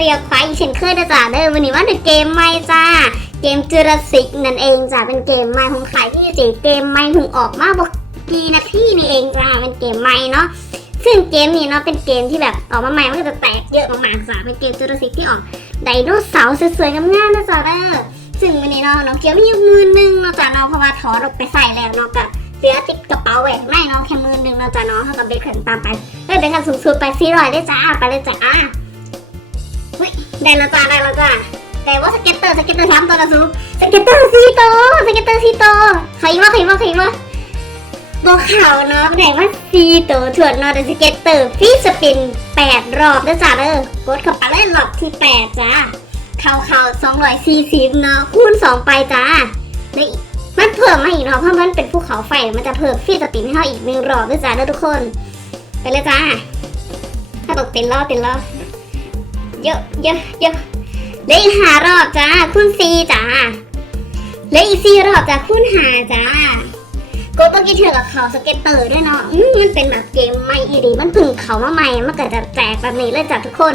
เรียกควายอีกเช่นเคยนะจ๊ะเด้อวันนี้ว่าเป็นเกมใหม่จ้า เกมจูราสสิกนั่นเองจ้ะเป็นเกมใหม่ของขายที่จีเกมใหม่เพิ่งออกมาบอกกีนาทีนี่เองจ้าเป็นเกมใหม่เนาะซึ่งเกมนี้เนาะเป็นเกมที่แบบออกมาใหม่มันก็จะแตกเยอะมากๆจ้ะเป็นเกมจูราสสิกที่ออกไดโนเสาร์สวยๆงามๆนะจ๊ะเด้อซึ่งวันนี้เนาะน้องเกียวมีอยู่มือนึงเนาะจ้ะเนาะเพราะว่าถอดออกไปใส่แล้วเนาะกับเสื้อติดกระเป๋าไว้ไม่เนาะแค่มือนึงเนาะจ้ะเนาะเท่ากับเบคขันตามไปเอ้ยเบคขันสูงสุดไปสี่ร้อยได้จ้าไปเลยจ้า ได้แล้วจ้าได้แล้วจ้าแต่ว่าสเก็ตเตอร์สเก็ตเตอร์สามตัวกระซูสเก็ตเตอร์สี่ตัวสเก็ตเตอร์สี่ตัวใครว่าใครว่าใครว่าบอกข่าวเนาะไหนว่าสี่ตัวถวดนาะแต่สเก็ตเตอร์ฟีสปินแปดรอบนะจ้าเด้อกดข้าไปเล่นรอบที่แปดจ้าเข่าเข่าสองร้อยสี่สิบเนาะคูณสองไปจ้าแล้วอีกมันเพิ่มมาอีกเนาะเพราะมันเป็นภูเขาไฟมันจะเพิ่มฟีสปินให้เราอีกหนึ่งรอบนะจ้าเด้อทุกคน ไปเลยจ้าถ้าตกเต็นรอบเต็นรอบ เยอะเยอะเยอะเลืออีกหารอบจ้าคุณซีจ้าเลืออีกสี่รอบจ้าคุณหาจ้าก็ต้องกินเถื่อกับเขาสเก็ตเตอร์ด้วยเนาะมันเป็นแบบเกมใหม่อีดีมันพึ่งเขามาใหม่มันเกิดจะแจกแบบนี้เลยจ้ะทุกคน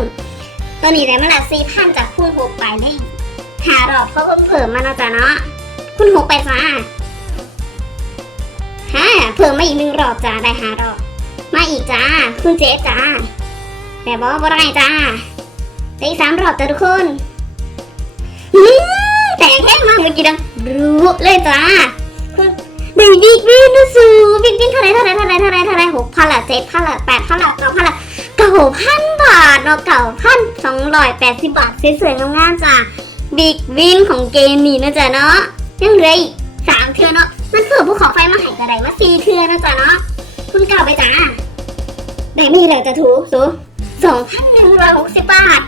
ตอนนี้ได้มาละสี่พันจากคุณหกไปได้หารอบเขาเพิ่มเพิ่มมานะจ้ะเนาะคุณหกไปจ้าฮะเพิ่มมาอีกหนึ่งรอบจ้าได้หารอบมาอีกจ้าคุณเจ๊จ้าแต่บอกว่าไรจ้า อีกสามรอบจ้ะทุกคนแต่แค่มาเมื่อกี้ดังรู้เลยจ้าคุณเบบี้วินนะสูบิ๊กวินเท่าไรเท่าไรเท่าไรเท่าไรเท่าไรหกพันละเจ็ดพันละแปดพันละเก้าพันละเก้าพันบาทเนาะเก้าพันสองร้อยแปดสิบบาทสวยๆงามๆจ้าบิ๊กวินของเกมนี้นะจ๊ะเนาะยังเหลืออีกสามเทือเนาะมันเผื่อภูเขาไฟมาหายกระไดมาสี่เทือนะจ๊ะเนาะคุณเก่าไปจ้าได้มีอะไรจะถูสูสองพันหนึ่งร้อยหกสิบบาท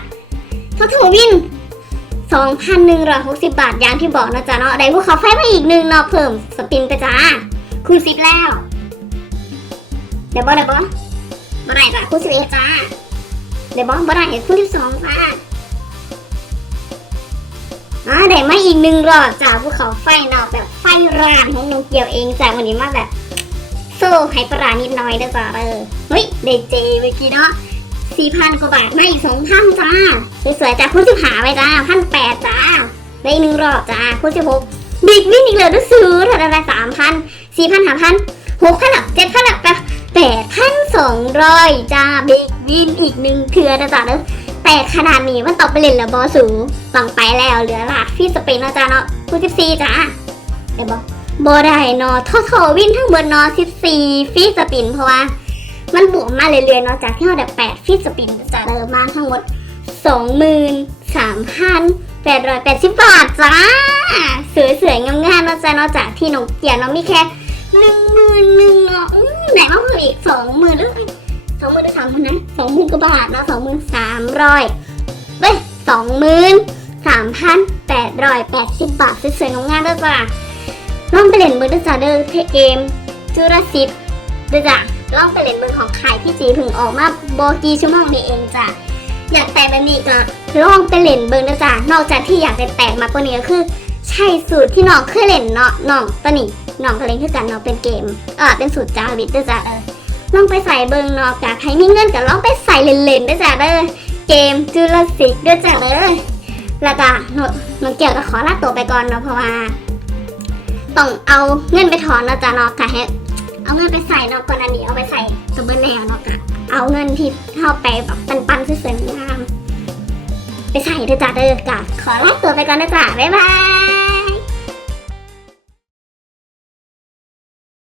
เขาถูกวิน 2,160 บาทอย่างที่บอกนะจ๊ะเนาะได้พวกเขาไฟมาอีกหนึ่งเนาะเพิ่มสปินไปจ้าคูณสิบแล้วเดี๋ยวบอเดี๋ยวบอบ่ได้จ้ะคูณสิบเอ็ดจ้าเดี๋ยวบอบ่ได้คูณสิบสองจ้าอ่าได้มาอีกหนึ่งรอบจ้าภูเขาไฟเนาะแบบไฟรานของนงเกี่ยวเองจ้าวันนี้มาแบบโซ่ไฮปลานิดน่อยนะจ้าเออเฮ้ยได้เจเมื่อกี้เนาะ สี่พันกว่าบาทมาอีกสองพันจ้าสวยๆจ้าคุณสิบหาไว้จ้าพันแปดจ้าได้อีกหนึ่งรอบจ้าคุณสิบหกบิ๊กวินอีกเลยด้วยซื้อถ้าได้สามพันสี่พันห้าพันหกพันหลักเจ็ดพันหลักแปดแปดพันสองร้อยจ้าบิ๊กวินอีกหนึ่งเทือนะจ้าเด้อแต่ขนาดนี้มันตอบไปเล่นแล้วบอสูฟังไปแล้วเหลือหลักพี่สเปนนะจ้าเนาะคุณสิบสี่จ้าเดี๋ยวบอบอได้เนาะทอทอวินทั้งหมดเนาะสิบสี่ฟีสปินเพราะว่า มันบวกมาเรื่อยๆเนาะจากที่เราได้แปดฟีตสปินจะเริ่มมาทั้งหมดสองหมื่นสามพันแปดร้อยแปดสิบบาทจ้าสวยๆงามๆนาะจ้าเนาะจากที่น้องเกียร์เนาะมีแค่หนึ่งหมื่นหนึ่งเนาะอืมไหนมาเพิ่มอีกสองหมื่นหรือสองหมื่นหรือสามพันนะสองหมื่นกว่าบาทเนาะสองหมื่นสามร้อยเว้ยสองหมื่นสามพันแปดร้อยแปดสิบบาทสวยๆงามๆเด้อจ้าลองไปเล่นมือเด้อจ้าเด้อเกมจูราสิตเด้อจ้า ล่องไปเล่นเมืองของขายที่จีถึงออกมาโบกีชั่วโมงนี้เองจ้ะอยากแต่งแบบนี้ก็ล่องไปเล่นเบิงนะจ๊ะนอกจากที่อยากจะแต่งมากกว่านี้ก็คือ ใช่สูตรที่น้องเคยเล่นเนาะน้องตอนนี้น้องก็เล่นคือกันเนาะเป็นเกมเออเป็นสูตรจาวิทด้วยจ้ะเออลองไปใส่เบิงเนาะกะใครมีเงินก็ลองไปใส่เล่นๆด้วยจ้ะเด้อเกมจูราสิกด้วยจ้ะเด้อแล้วก็น้องน้องเกี่ยวก็ขอลาตัวไปก่อนเนาะเพราะว่าต้องเอาเงินไปถอนนะจ้ะเนาะกะ เอาเงินไปใส่เนาะก่อนอันนี้เอาไปใส่ตัวเบอร์แนวเนาะกะเอาเงินที่เข้าไปแบบปันๆสวยๆงามไปใส่เด้อจ้าเด้อกะขอลาตัวไปก่อนนะจ้าบ๊ายบาย